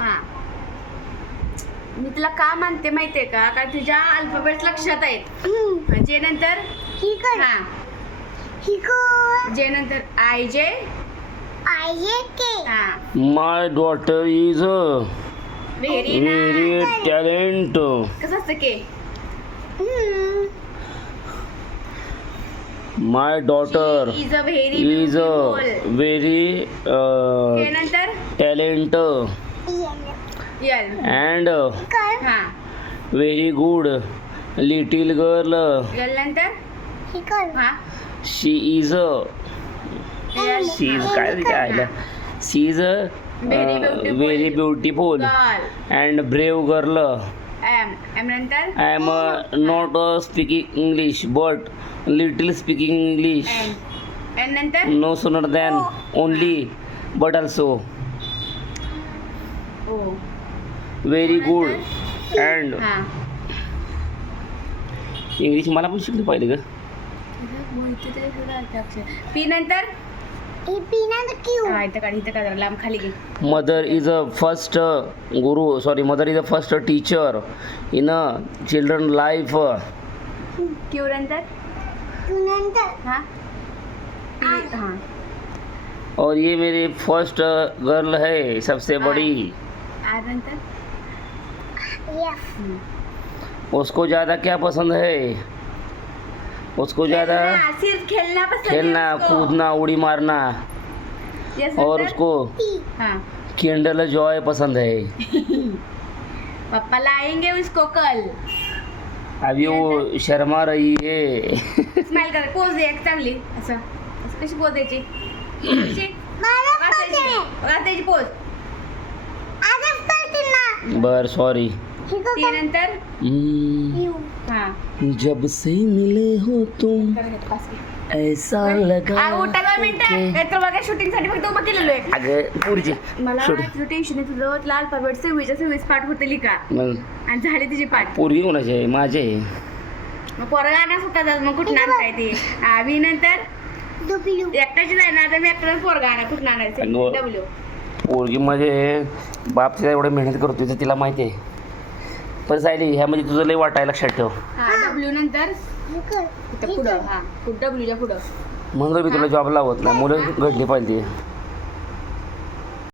हा मी तुला का मानते माहितीये का कारण तुझ्या अल्फाबेट लक्षात आहेत. जे नंतर हा जे नंतर आय जे हा my daughter is very very talent. कसं असतं के my daughter is a very is very हे नंतर टॅलेंट यल अँड हा व्हेरी गुड लिटिल गर्ल. यल नंतर हा शी इज यल शी इज काय she is very beautiful girl and brave girl. एम नंतर I am not speaking English but little speaking English. एन नंतर no sooner than only but also oh very good and हा English मला पण शिकलं पाहिजे ग. पी नंतर हा इथं काढ इथं काढ लांब खाली घे. Mother is a first Guru sorry mother is a first teacher in a children life. Q नंतर हा पी हा और ये मेरी फर्स्ट गर्ल है सबसे बड़ी. आर नंतर उसको ज़्यादा क्या पसंद है? उसको ज़्यादा सिर्फ खेलना पसंद है खेलना उसको. कूदना उड़ी मारना Yes, और नंतर? उसको हाँ किंडल जॉय पसंद है. पापा लाएंगे उसको कल. अभी वो शर्मा रही है. स्माइल कर पोज दे एक चांगली असं असं कशी पोज द्यायची कशी? घासायची पोज बर सॉरी. ती नंतर हा जब से मिले हो तुम कर घेतो पास घे. ऐसा लगा उठा 2 मिनिटं तर बघा शूटिंग साठी फक्त उभं केलेलो आहे. अगं पुरजी मला शूट तुझं टेन्शन आहे तुझं लाल परवड 26 पाठ होते का मग आणि झाली तिची पाठ पोरगी कोणाची आहे? माझी आहे. मग पोरगा आणा स्वतःच मग कुठं आणताय ते आम्ही नंतर एकट्याची जाय ना आता मी एकट्याच पोरगा आणा कुठं आणायचं अगं. डब्ल्यू पोरगी म्हणजे बाप तिला एवढं मेहनत करतोय तर तिला माहिती आहे. पण सायली ह्यामध्ये तुझं लय वाटायला लक्षात ठेव. हा डब्ल्यू नंतर इथं पुढं हा डब्ल्यूच्या पुढं म्हणून मी तुला जॉब लावत नाही मुलं घडली पाहिजे.